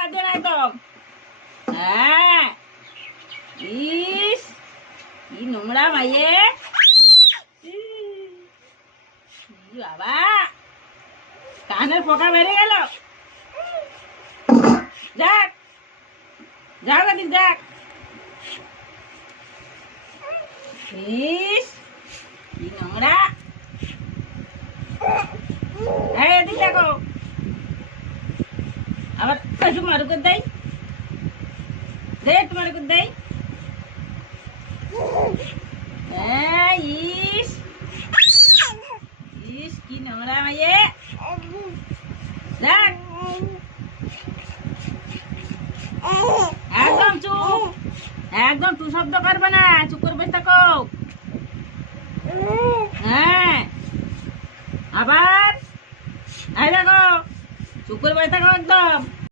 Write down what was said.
কাঁদবে না একদম। হ্যাঁ, ইস কি নোংরা মাইয়ে। বাবা, কানের পোকা বেড়ে গেল। যাক যাও দিন যাক। ইস কি নোংরা। এদিক দেখো, আবার একটু মারু করে দেয়, দে একটু মারু করে দেয়। ইস ইস কি নোংরা মাইয়ে। যাক একদম চুপ, একদম টু শব্দ করবে না, চুপ করে বসে থাকো। হ্যাঁ, আবার এই দেখো, চুপ করে বসে থাকো একদম।